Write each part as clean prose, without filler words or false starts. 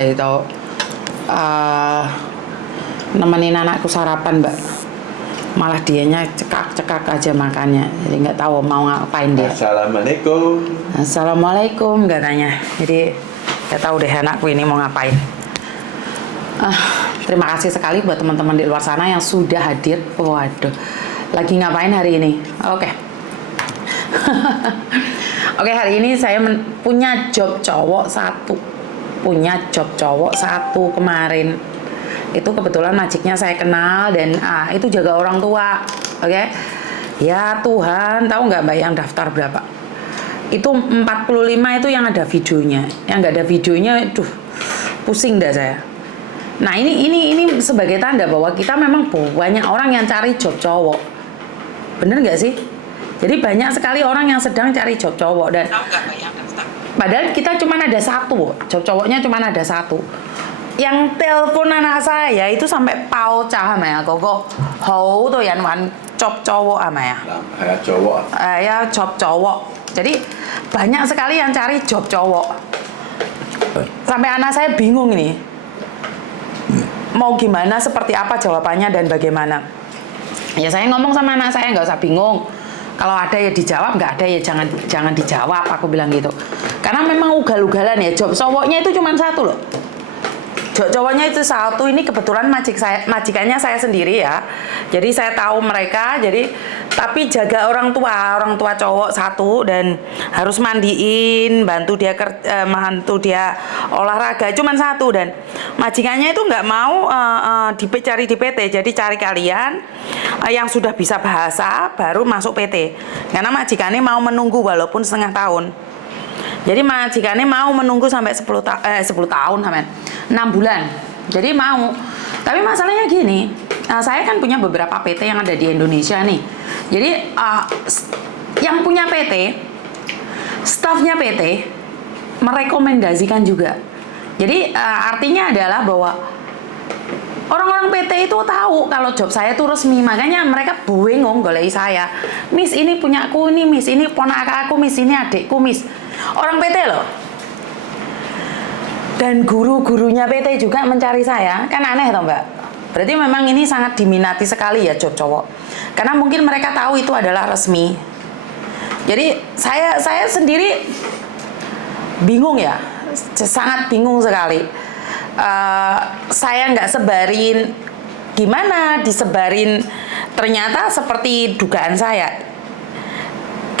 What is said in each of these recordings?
Itu uh, nemenin anakku sarapan, Mbak. Malah dianya cekak-cekak aja makannya, jadi nggak tahu mau ngapain dia. Assalamualaikum. Assalamualaikum katanya. Jadi nggak tahu deh anakku ini mau ngapain. Terima kasih sekali buat teman-teman di luar sana yang sudah hadir. Waduh, lagi ngapain hari ini? Oke. Oke, hari ini saya punya job cowok satu. Kemarin. Itu kebetulan magicnya saya kenal dan itu jaga orang tua. Oke. Ya Tuhan, tahu nggak Mbak yang daftar berapa? Itu 45 itu yang ada videonya. Yang nggak ada videonya, pusing dah saya. Nah, ini sebagai tanda bahwa kita memang banyak orang yang cari job cowok. Bener nggak sih? Jadi banyak sekali orang yang sedang cari job cowok dan tahu nggak Mbak yang daftar? Padahal kita cuma ada satu, job cowoknya cuma ada satu. Yang telepon anak saya itu sampai pau cah ya, kok hau tuh yang wan job cowok ama ya. Ya cowok. Ya job cowok. Jadi banyak sekali yang cari job cowok. Sampai anak saya bingung ini. Mau gimana, seperti apa jawabannya dan bagaimana. Ya saya ngomong sama anak saya nggak usah bingung. Kalau ada ya dijawab, nggak ada ya jangan dijawab. Aku bilang gitu. Karena memang ugal-ugalan ya, job cowoknya itu cuma satu loh. Job cowoknya itu satu, ini kebetulan majikannya saya sendiri ya. Jadi saya tahu mereka, tapi jaga orang tua cowok satu dan harus mandiin, bantu dia olahraga cuma satu dan majikannya itu nggak mau cari di PT, jadi cari kalian yang sudah bisa bahasa baru masuk PT. Karena majikannya mau menunggu walaupun setengah tahun. Jadi majikannya mau menunggu sampai 10 tahun sampai 6 bulan. Jadi mau. Tapi masalahnya gini, saya kan punya beberapa PT yang ada di Indonesia nih. Jadi yang punya PT, stafnya PT merekomendasikan juga. Jadi artinya adalah bahwa orang-orang PT itu tahu kalau job saya itu resmi, makanya mereka bingung golek saya. Miss, ini punyaku, ini Miss, ini ponakan aku, Miss, ini adikku, Miss. Orang PT loh. Dan guru-gurunya PT juga mencari saya. Kan aneh toh Mbak? Berarti memang ini sangat diminati sekali ya job cowok. Karena mungkin mereka tahu itu adalah resmi. Jadi saya sendiri bingung ya. Sangat bingung sekali. Saya nggak sebarin, gimana disebarin ternyata seperti dugaan saya.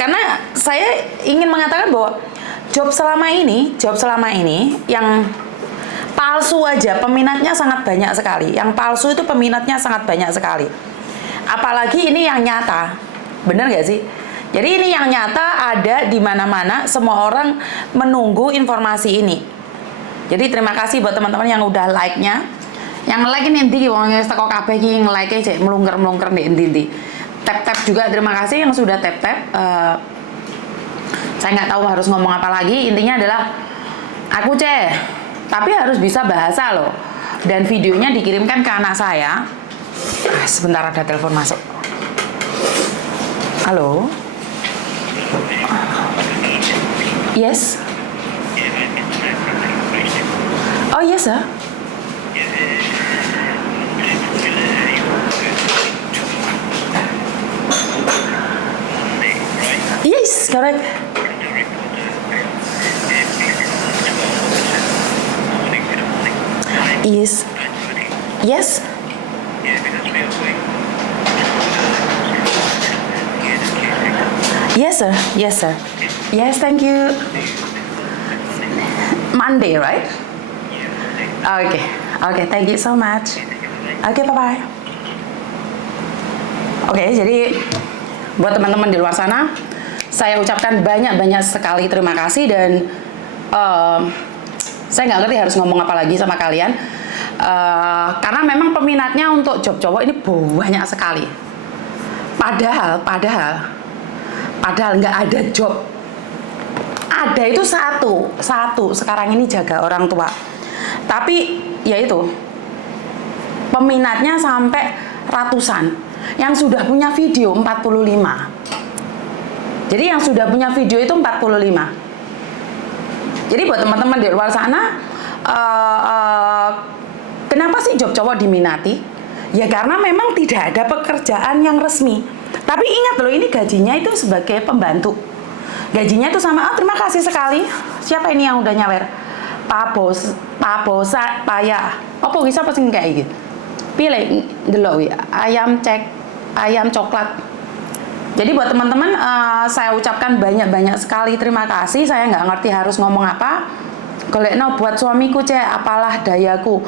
Karena saya ingin mengatakan bahwa job selama ini yang palsu aja peminatnya sangat banyak sekali. Yang palsu itu peminatnya sangat banyak sekali. Apalagi ini yang nyata. Bener gak sih? Jadi ini yang nyata ada di mana-mana, semua orang menunggu informasi ini. Jadi terima kasih buat teman-teman yang udah like-nya. Yang like ini nanti wong teko kabeh iki nge-like cek melungker-melungker di inti. Tap-tap juga terima kasih yang sudah tap-tap. Saya nggak tahu harus ngomong apa lagi. Intinya adalah aku tapi harus bisa bahasa loh. Dan videonya dikirimkan ke anak saya. Sebentar ada telepon masuk. Halo. Yes. Oh yes sir. Yes, correct. Yes. Yes. Yes, sir. Yes, sir. Yes, thank you. Monday, right? Okay. Okay, thank you so much. Okay, bye-bye. Oke, jadi buat teman-teman di luar sana, saya ucapkan banyak-banyak sekali terima kasih dan saya nggak ngerti harus ngomong apa lagi sama kalian karena memang peminatnya untuk job cowok ini banyak sekali. Padahal nggak ada job. Ada itu satu sekarang ini jaga orang tua. Tapi ya itu peminatnya sampai ratusan. Yang sudah punya video 45. Jadi yang sudah punya video itu 45. Jadi buat teman-teman di luar sana, kenapa sih job cowok diminati? Ya karena memang tidak ada pekerjaan yang resmi. Tapi ingat loh, ini gajinya itu sebagai pembantu. Gajinya itu sama, terima kasih sekali. Siapa ini yang udah nyawer? Pak Bosa payah. Apa bisa apa sing kayak gitu? Pilih delok ayam coklat. Jadi buat teman-teman, saya ucapkan banyak-banyak sekali terima kasih. Saya nggak ngerti harus ngomong apa. Golekno buat suamiku cek, apalah dayaku.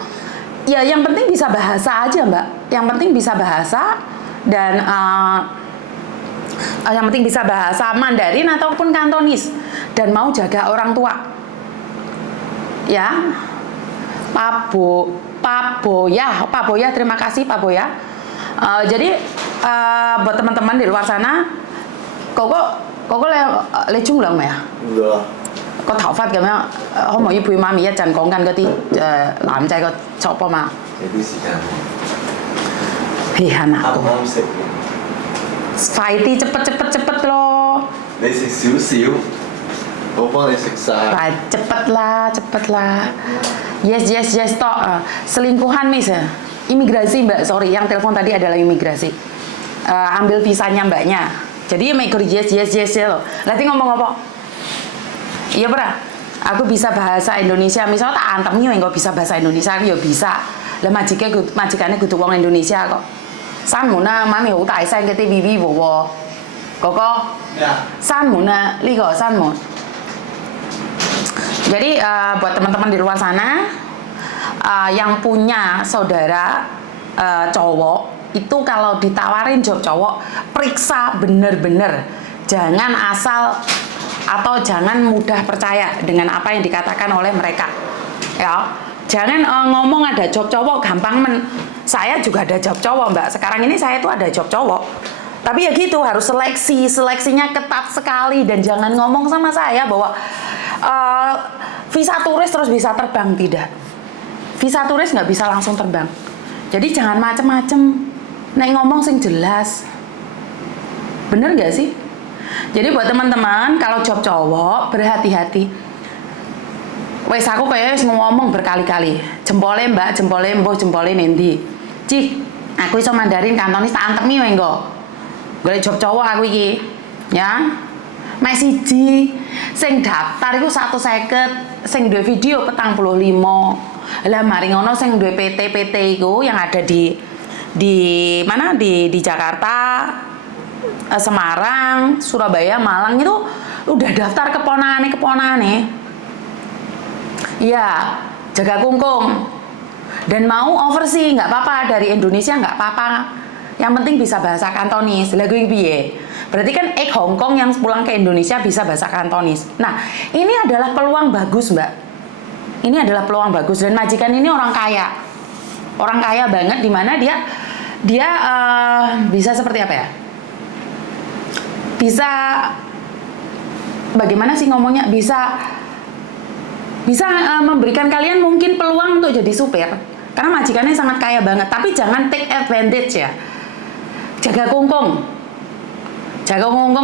Ya yang penting bisa bahasa aja mbak. Yang penting bisa bahasa dan yang penting bisa bahasa Mandarin ataupun Kantonis dan mau jaga orang tua. Ya, Pak Boya, terima kasih Pak Boya. Jadi buat teman-teman di luar sana, kok le chung lang ya? Enggak. 個頭髮咁樣，可唔可以陪媽咪一陣講緊嗰啲男仔個 job 啊嘛？ 有啲時間。 係嘛？ 啱食。 快啲cepet咯！ 你食少少，我幫你食晒。 cepet lah. Yes, stop. Selingkuhan miss ya? Imigrasi mbak, sorry, yang telepon tadi adalah imigrasi. Ambil visanya mbaknya. Jadi make yes loh. Nanti ngomong apa? Iya pernah. Aku bisa bahasa Indonesia. Misalnya tak antemnya nggak bisa bahasa Indonesia, ya bisa. Lah majikannya kudu wong Indonesia kok. 閂門啦，媽咪好大聲嘅啲 BB 喎，哥哥。閂門啊，呢個閂門。Jadi buat teman-teman di luar sana yang punya saudara cowok itu kalau ditawarin job cowok, periksa bener-bener, jangan asal atau jangan mudah percaya dengan apa yang dikatakan oleh mereka. Ya, jangan ngomong ada job cowok gampang saya juga ada job cowok mbak. Sekarang ini saya tuh ada job cowok. Tapi ya gitu, harus seleksinya ketat sekali dan jangan ngomong sama saya bahwa visa turis terus bisa terbang, tidak. Visa turis nggak bisa langsung terbang. Jadi jangan macem-macem. Nek ngomong sing jelas. Bener nggak sih? Jadi buat teman-teman kalau job cowok berhati-hati. Wes aku kayaknya ngomong berkali-kali. Jempole mbak, jempole mboh, jempole nendi. Cih, aku iso Mandarin Kantonis tak antemi wae engko. Golek job cowok aku iki. Ya. Mek siji sing daftar iku 150, sing duwe video 45. Lah mari ngono sing duwe PT iku yang ada di mana di Jakarta, Semarang, Surabaya, Malang itu udah daftar keponakane. Iya, jaga kungkung. Dan mau overseas nggak apa-apa, dari Indonesia nggak apa-apa. Yang penting bisa bahasa Kantonis. Lah kuwi piye? Berarti kan Hong Kong yang pulang ke Indonesia bisa bahasa Kantonis. Nah, ini adalah peluang bagus, Mbak. Ini adalah peluang bagus dan majikan ini orang kaya. Orang kaya banget di mana dia bisa seperti apa ya? Bisa bagaimana sih ngomongnya? Bisa memberikan kalian mungkin peluang untuk jadi supir karena majikannya sangat kaya banget, tapi jangan take advantage ya. Jaga kungkung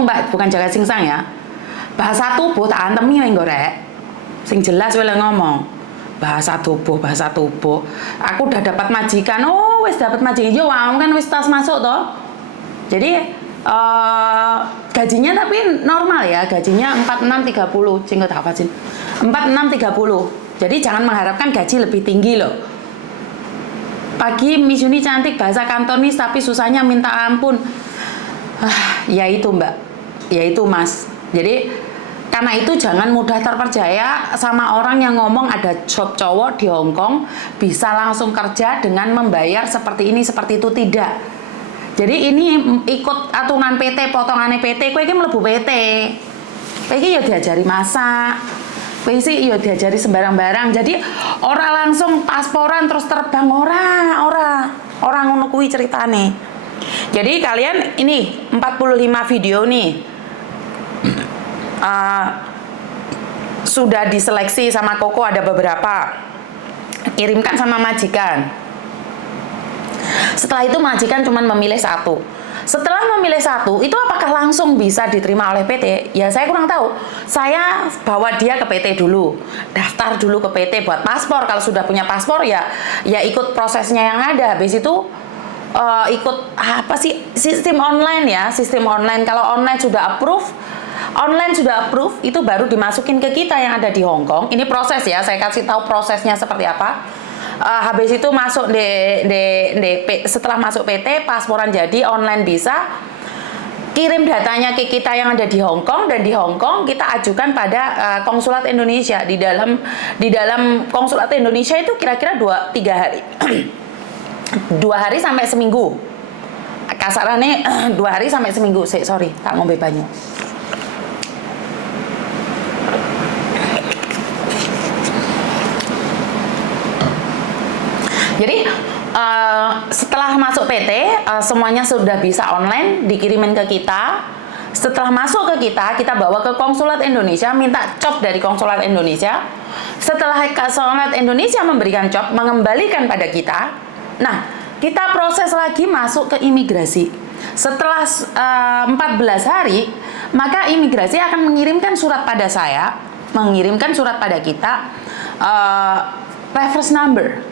mbak, bukan jaga singsang ya. Bahasa tubuh tak antemi yang gorek sing jelas wele ngomong bahasa tubuh. Aku udah dapat majikan, wes dapat majikan yo kan wes tas masuk toh. Jadi gajinya tapi normal ya, gajinya 4630 cinggot apa sih? 4630. Jadi jangan mengharapkan gaji lebih tinggi loh. Pagi Miss Yuni cantik bahasa Kantonis tapi susahnya minta ampun. Ya itu mbak, ya itu mas. Jadi karena itu jangan mudah terpercaya sama orang yang ngomong ada job cowok di Hong Kong bisa langsung kerja dengan membayar seperti ini seperti itu, tidak. Jadi ini ikut aturan PT, potongannya PT, kowe iki mlebu PT. Kowe iki ya diajari masak. Kowe iki ya diajari sembarang-barang. Jadi ora langsung pasporan terus terbang, ora ngono kuwi ceritane. Jadi kalian ini 45 video nih. Sudah diseleksi sama Koko, ada beberapa. Kirimkan sama majikan. Setelah itu majikan cuma memilih satu. setelah memilih satu, itu apakah langsung bisa diterima oleh PT? Ya saya kurang tahu. Saya bawa dia ke PT dulu, daftar dulu ke PT buat paspor. Kalau sudah punya paspor ya ikut prosesnya yang ada. Habis itu ikut apa sih, sistem online ya, sistem online. Kalau online sudah approve, itu baru dimasukin ke kita yang ada di Hong Kong. Ini proses ya, saya kasih tahu prosesnya seperti apa. Habis itu masuk setelah masuk PT, pasporan jadi, online bisa, kirim datanya ke kita yang ada di Hong Kong, dan di Hong Kong kita ajukan pada konsulat Indonesia. Di dalam konsulat Indonesia itu kira-kira 2-3 hari 2 hari sampai seminggu, kasarannya 2 hari sampai seminggu. Sorry, tak ngombe banyu. Jadi setelah masuk PT, semuanya sudah bisa online, dikirimin ke kita. Setelah masuk ke kita bawa ke konsulat Indonesia, minta COP dari konsulat Indonesia. Setelah konsulat Indonesia memberikan COP, mengembalikan pada kita. Nah, kita proses lagi masuk ke imigrasi. Setelah 14 hari, maka imigrasi akan mengirimkan surat pada saya, mengirimkan surat pada kita, reference number.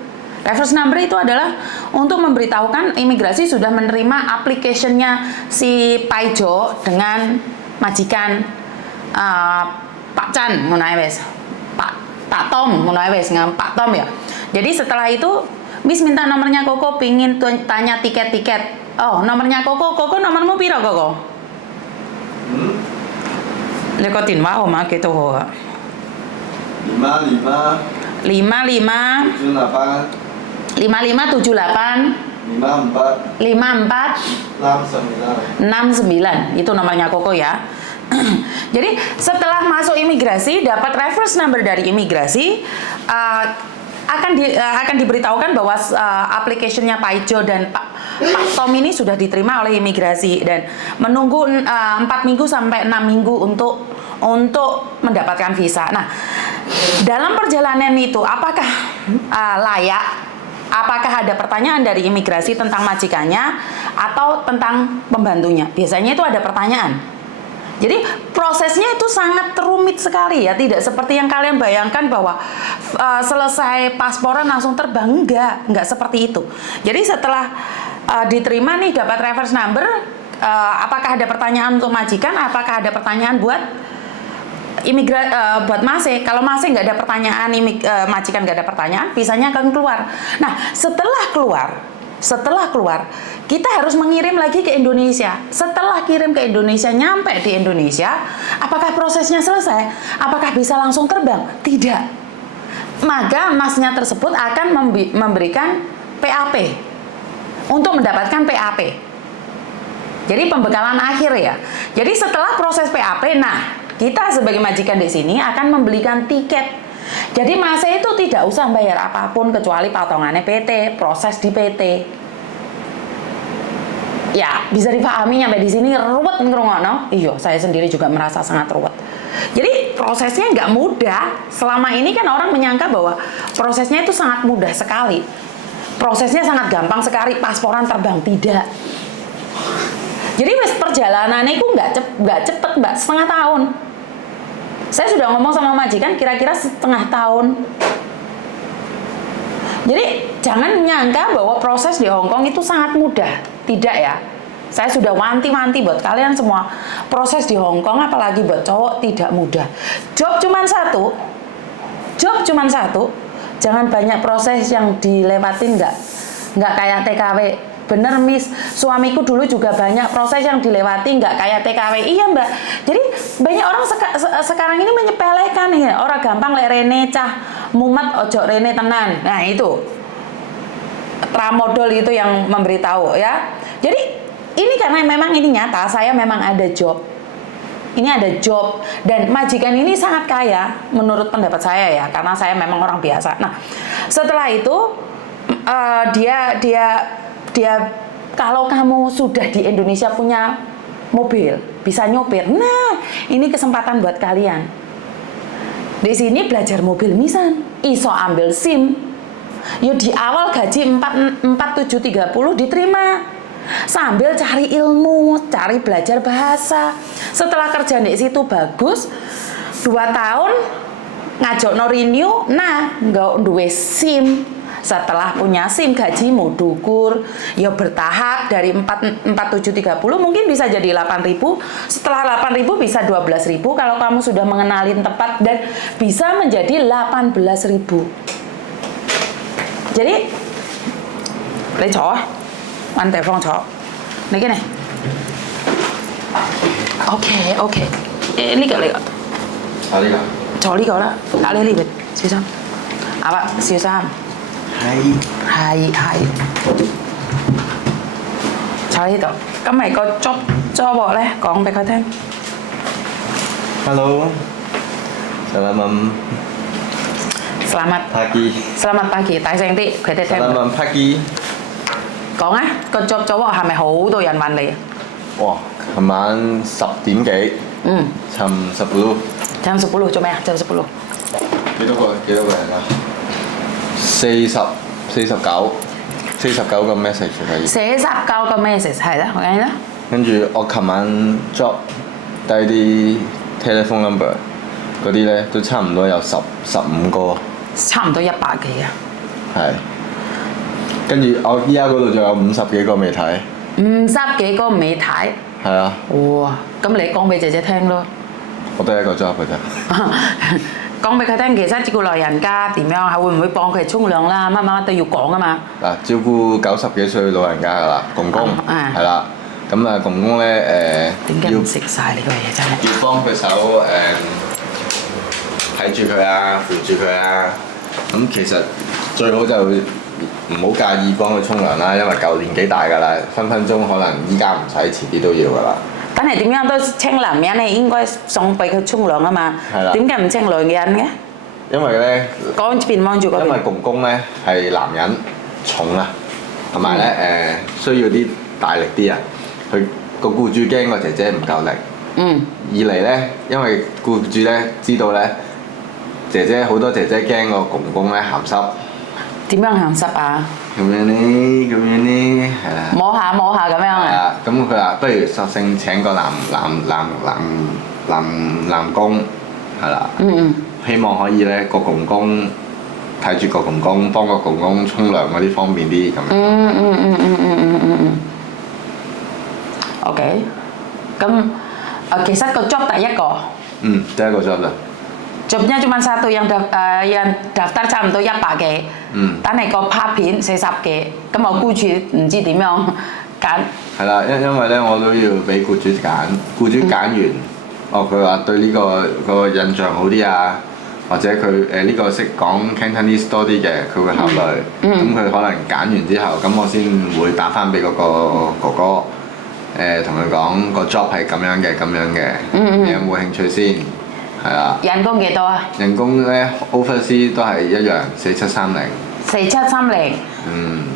Reference number itu adalah untuk memberitahukan imigrasi sudah menerima application-nya si Paijo dengan majikan Pak Chan, Pak Tom, Pak Tom ya. Jadi setelah itu, Miss minta nomornya Koko, pingin tanya tiket-tiket. Oh, nomornya Koko nomormu piro Koko? Lekotin mau mah gitu. 55 55 78 5578 54 54 69, itu nomornya Koko ya. Jadi setelah masuk imigrasi, dapat reference number dari imigrasi, akan diberitahukan bahwa application-nya Pak Ijo dan Pak Tom ini sudah diterima oleh imigrasi, dan menunggu 4 minggu sampai 6 minggu untuk mendapatkan visa. Nah, dalam perjalanan itu apakah layak? Apakah ada pertanyaan dari imigrasi tentang majikannya atau tentang pembantunya? Biasanya itu ada pertanyaan. Jadi prosesnya itu sangat rumit sekali ya, tidak seperti yang kalian bayangkan bahwa selesai pasporan langsung terbang. Enggak seperti itu. Jadi setelah diterima nih, dapat reference number, apakah ada pertanyaan untuk majikan? Apakah ada pertanyaan buat buat Mase? Kalau Mase nggak ada pertanyaan, majikan nggak ada pertanyaan, visanya akan keluar. Nah, setelah keluar, kita harus mengirim lagi ke Indonesia. Setelah kirim ke Indonesia, nyampe di Indonesia, apakah prosesnya selesai? Apakah bisa langsung terbang? Tidak. Maka masnya tersebut akan memberikan PAP untuk mendapatkan PAP. Jadi pembekalan akhir ya. Jadi setelah proses PAP, nah, kita sebagai majikan di sini akan membelikan tiket. Jadi Mas itu tidak usah bayar apapun kecuali potongannya PT, proses di PT. Ya, bisa dipahami sampai di sini ruwet ngrungokno. Iya, saya sendiri juga merasa sangat ruwet. Jadi prosesnya nggak mudah. Selama ini kan orang menyangka bahwa prosesnya itu sangat mudah sekali. Prosesnya sangat gampang sekali, pasporan terbang. Tidak. Jadi perjalanannya itu nggak cepet, Mbak, setengah tahun. Saya sudah ngomong sama majikan kira-kira setengah tahun. Jadi jangan menyangka bahwa proses di Hong Kong itu sangat mudah. Tidak ya. Saya sudah wanti-wanti buat kalian semua. Proses di Hong Kong apalagi buat cowok tidak mudah. Job cuman satu. Jangan banyak proses yang dilewatin, nggak kayak TKW. Bener Miss, suamiku dulu juga banyak proses yang dilewati, nggak kayak TKW. Iya Mbak. Jadi banyak orang sekarang ini menyepelekan ya. Orang gampang lek rene cah mumet ojo rene tenan. Nah itu Pramodol itu yang memberitahu ya. Jadi ini karena memang ini nyata, saya memang ada job. Ini ada job, dan majikan ini sangat kaya menurut pendapat saya ya, karena saya memang orang biasa. Nah setelah itu dia kalau kamu sudah di Indonesia punya mobil, bisa nyopir. Nah, ini kesempatan buat kalian. Di sini belajar mobil misan, iso ambil SIM. Yo di awal gaji 4730 diterima. sambil cari ilmu, cari belajar bahasa. Setelah kerja di situ bagus, 2 tahun ngajak no renew, nah nggak duwe SIM. Setelah punya SIM gajimu dukur, ya bertahap dari 4730 mungkin bisa jadi 8.000. Setelah 8.000 bisa 12.000 kalau kamu sudah mengenalin tepat dan bisa menjadi 18.000. Jadi, lấy chỗ á, anh Tề Phong chỗ. Lấy cái này. Ok. Ini cái này.啊呢chỗ呢個啦，打呢邊，小心。小心。係坐喺呢度。咁咪個job 咧，講俾佢聽。Halo. Selamat Selamat pagi，大聲啲，佢哋聽唔到。Selamat pagi。講啊，個 job 係咪好多人揾你啊？哇！琴晚10點幾。Jam 10. Jam 10 做咩啊？Jam 10。幾多個人啊？49個 message 係。49個 message 係啦，我記得。跟住我琴晚 drop 低啲 telephone number 嗰啲咧，都差唔多有15個。差唔多100幾啊。係。跟住我依家嗰度仲有50幾個未睇。50幾個未睇。係啊。哇！咁你講俾姐姐聽咯。我都係一個 job 嘅啫。講俾佢聽，其實照顧老人家點樣，係會唔會幫佢哋沖涼啦？乜都要講啊嘛。嗱，照顧90幾歲老人家㗎啦，公公係啦。咁啊，公公咧點解唔食晒呢個嘢真係？要幫佢手睇住佢啊，扶住佢啊。咁其實最好就唔好介意幫佢沖涼啦，因為夠年紀大㗎啦，分鐘可能依家唔使，遲啲都要㗎啦。但係點樣都稱男人你應該送俾佢沖涼啊嘛。係啦。點解唔稱女人嘅？因為咧，嗰邊望住嗰邊。因為公公咧係男人，重啊，同埋咧需要啲大力啲啊。佢個僱主驚個姐姐唔夠力。二嚟咧，因為僱主咧知道咧，好多姐姐驚個公公咧鹹濕。點樣鹹濕啊？咁樣呢，係啦。摸下咁樣啊。係啊，咁佢話不如索性請個男工，係啦。希望可以咧個公公睇住個公公，幫個公公沖涼嗰啲方便啲咁樣。OK，咁其實個 job 第一個。第一個 job 啦。Jobnya cuma satu yang daftar 差唔多100幾，但係個拍片40幾，咁我僱主唔知點樣揀。係啦，因為咧我都要俾僱主揀，僱主揀完，佢話對呢個印象好啲啊，或者佢呢個識講 Cantonese 多啲嘅，佢會考慮。咁佢可能揀完之後，咁我先會打翻俾嗰個哥哥，同佢講個 job 係咁樣嘅，你有冇興趣先？係啊。人工幾多啊？人工咧 overseas 都係一樣4730。4730。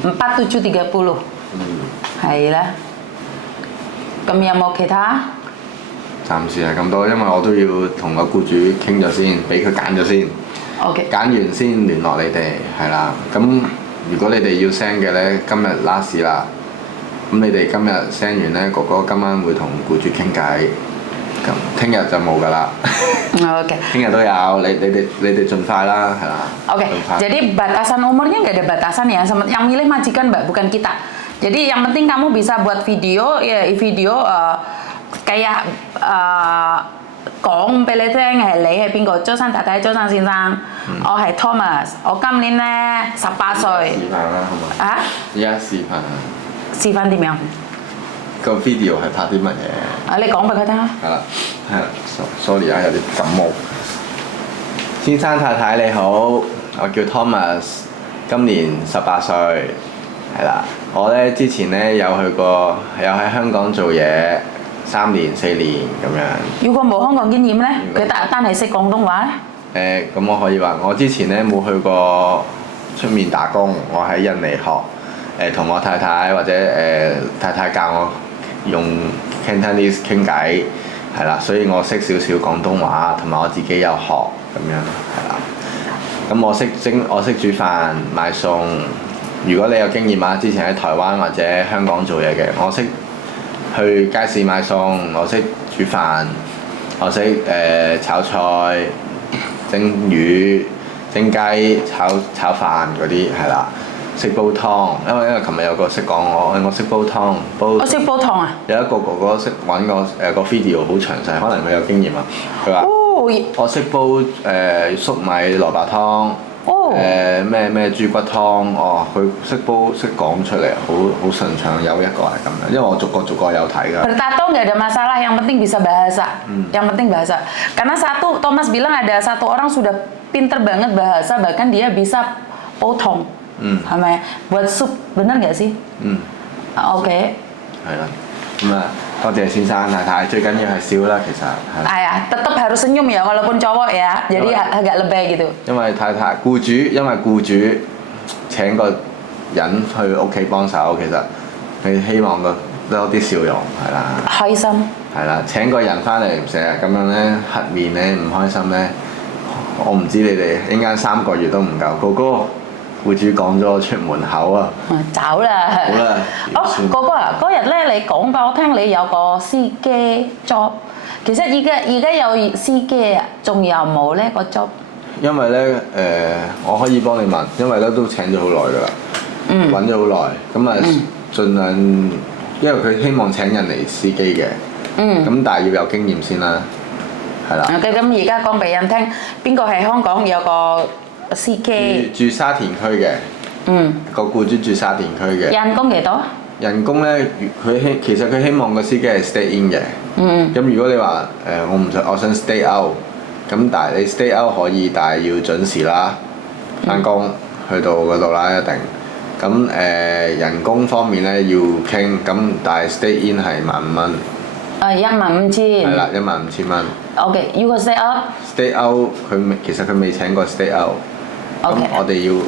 4730。係啦。咁有冇其他？暫時係咁多，因為我都要同個僱主傾咗先，俾佢揀咗先。OK。揀完先聯絡你哋，係啦。咁如果你哋要 send 嘅咧，今日 last 啦。咁你哋今日 send 完咧，哥哥今晚會同僱主傾偈。咁聽日就冇㗎啦。Oke. 聽日都有，你哋盡快啦，係啦。Oke. Jadi batasan umurnya nggak ada batasan ya. Yang milih majikan Mbak, bukan kita. Jadi yang penting kamu bisa buat video, ya video kayak 講俾你聽係你係邊個，周生太太、周生先生，我係 Thomas， 我今年咧18歲。示範啦，好嘛？啊？而家示範啊。示範點樣？個 video 係拍啲乜嘢？你講俾佢聽啦。係啦，sorry 啊，有啲感冒。先生太太你好，我叫 Thomas， 今年18歲，係啦。我咧之前咧有去過，有喺香港做嘢3年4年咁樣。如果冇香港經驗咧，佢單係識廣東話咧？咁我可以話，我之前咧冇去過出面打工，我喺印尼學，同我太太或者太太教我用 Cantonese 傾偈，係啦，所以我識少少廣東話，同埋我自己有學咁樣，係啦。咁我識煮飯、買餸，如果你有經驗啊，之前喺台灣或者香港做嘢嘅，我識去街市買餸，我識煮飯，我識炒菜、蒸魚、蒸雞、炒飯嗰啲係啦，識煲湯，因為琴日有個識講我識煲湯，我識煲湯啊！有一個哥哥識揾個 video 好詳細，可能佢有經驗啊。佢話：哦，我識煲粟米蘿蔔湯。哦，咩豬骨湯，佢識講出嚟，好順暢。有一個係咁樣，因為我逐個有睇㗎。Bertato nggak ada masalah, yang penting bisa bahasa. Yang penting bahasa. Karena Thomas bilang ada satu orang sudah pinter banget bahasa, bahkan dia bisa potong. 係咪？buat soup bener nggak sih？ OK。係啦，咁啊，多謝先生太太，最緊要係笑啦，其實係。係啊，tetap harus senyum ya walaupun cowok ya, jadi agak lebay gitu。因為僱主請個人去屋企幫手，其實你希望個多啲笑容係啦。開心。係啦，請個人翻嚟成日咁樣咧，黑面咧唔開心咧，我唔知你哋應間3個月都唔夠。哥哥，僱主趕咗我出門口啊！走啦！好啦，哥哥啊，嗰日咧你講俾我聽，你有個司機 job， 其實而家有司機啊，仲有冇咧個 job？ 因為咧我可以幫你問，因為咧都請咗好耐㗎啦，揾咗好耐，咁啊盡量，因為佢希望請人嚟司機嘅，咁但係要有經驗先啦，係啦。OK， 咁而家講俾人聽，邊個係香港有個司機？住沙田區嘅，個僱主住沙田區嘅。人工幾多？人工咧，其實佢希望個司機係 stay in 嘅。咁如果你話我想 stay out， 咁但係你 stay out 可以，但係要準時啦，翻工去到嗰度啦一定。咁人工方面咧要傾，咁但係 stay in 係15,000蚊。15,000。係啦，15,000蚊。OK， 如果 stay out？stay out 其實佢未請過 stay out。咁我哋要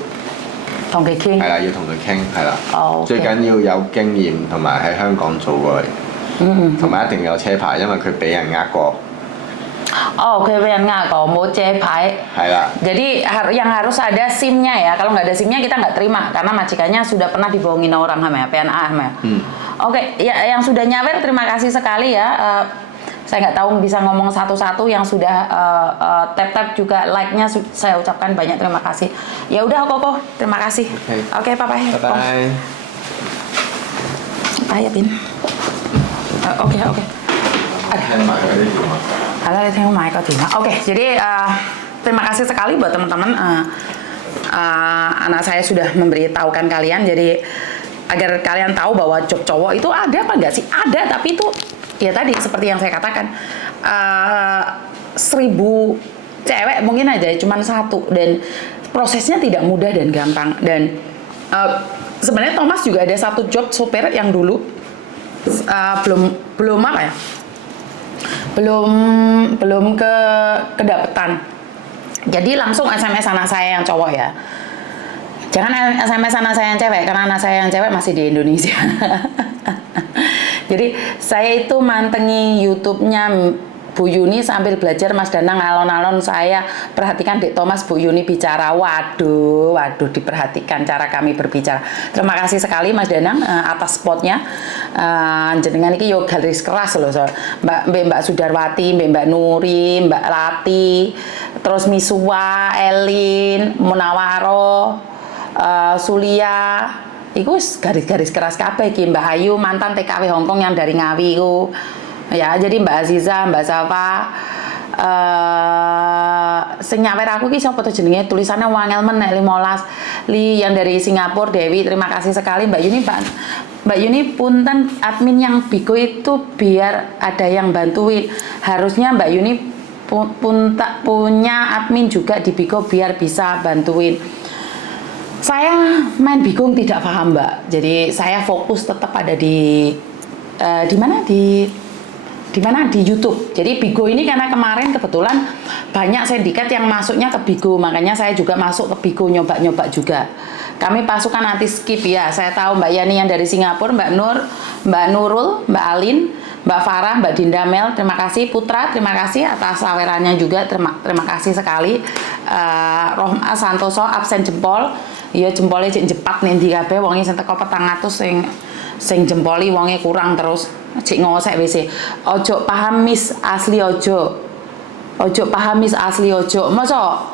同佢傾。係啦，要同佢傾，係啦。最緊要有經驗同埋喺香港做過嚟，同埋一定有車牌，因為佢俾人呃過。Oke, yang nggak kok mau cepai. Jadi yang harus ada SIM-nya ya. Kalau nggak ada SIM-nya kita nggak terima karena majikannya sudah pernah dibohongin orang sama ya, PNA sama ya. Oke, ya yang sudah nyawer terima kasih sekali ya. Saya nggak tahu bisa ngomong satu-satu, yang sudah tap-tap juga like-nya saya ucapkan banyak terima kasih. Ya udah Koko, terima kasih. Oke, bye-bye. Bye-bye. Bye ya, Bin. Oke. Halo, saya mau ke Dina. Oke, jadi terima kasih sekali buat teman-teman. Anak saya sudah memberitahukan kalian, jadi agar kalian tahu bahwa job cowok itu ada apa enggak sih? Ada, tapi itu ya tadi seperti yang saya katakan, 1000 cewek mungkin aja cuma 1, dan prosesnya tidak mudah dan gampang. Dan sebenarnya Thomas juga ada satu job sopir yang dulu belum apa ya? belum kedapetan. Jadi langsung SMS anak saya yang cowok ya. Jangan SMS anak saya yang cewek, karena anak saya yang cewek masih di Indonesia. Jadi saya itu mantengi YouTube-nya Bu Yuni sambil belajar Mas Danang alon-alon, saya perhatikan Dek Thomas Bu Yuni bicara. Waduh, diperhatikan cara kami berbicara. Terima kasih sekali Mas Danang atas spotnya. Jenengan iki yo garis keras loh, Mbak Sudarwati, Mbak Nuri, Mbak Lati, terus Miswa, Elin, Munawaro, Sulia. Iku garis-garis keras kabeh iki. Mbak Ayu mantan TKW Hongkong yang dari Ngawi iku. Ya, jadi Mbak Aziza, Mbak Safa, sing nyawer aku ki sapa to jenenge, tulisannya wangel men nek 15. Li yang dari Singapura, Dewi, terima kasih sekali Mbak Yuni. Mbak Yuni punten admin yang Bigo itu biar ada yang bantuin. Harusnya Mbak Yuni punya admin juga di Bigo biar bisa bantuin. Saya main Bigo tidak paham Mbak, jadi saya fokus tetap ada di mana di YouTube. Jadi Bigo ini karena kemarin kebetulan banyak sindikat yang masuknya ke Bigo, makanya saya juga masuk ke Bigo, nyoba-nyoba juga. Kami pasukan anti skip ya. Saya tahu Mbak Yani yang dari Singapura, Mbak Nur, Mbak Nurul, Mbak Alin, Mbak Farah, Mbak Dinda Mel, terima kasih. Putra, terima kasih atas sawerannya juga, terima kasih sekali. Rohma Santoso absen jempol, iya jempolnya cek jepat nih di kabeh, wonge sing teko 400 sing jempoli wonge kurang terus, cek ngosek wis. Ojo pahamis asli ojo pahamis asli ojo, masa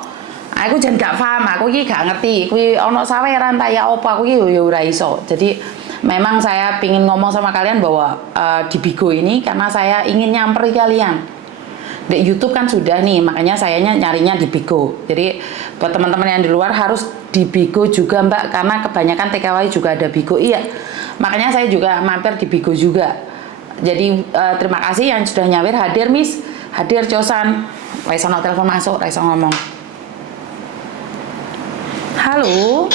aku jan gak paham, aku iki gak ngerti, kuwi ono saweran ta ya apa, aku iki ya ora iso. Jadi memang saya ingin ngomong sama kalian bahwa di Bigo ini karena saya ingin nyamperin kalian. Di YouTube kan sudah nih, makanya saya nyarinya di Bigo. Jadi buat teman-teman yang di luar harus di Bigo juga Mbak, karena kebanyakan TKW juga ada Bigo. Iya, makanya saya juga mampir di Bigo juga. Jadi terima kasih yang sudah nyawir. Hadir Miss, hadir Cosan. Raisono telepon masuk, Raiso ngomong. Halo.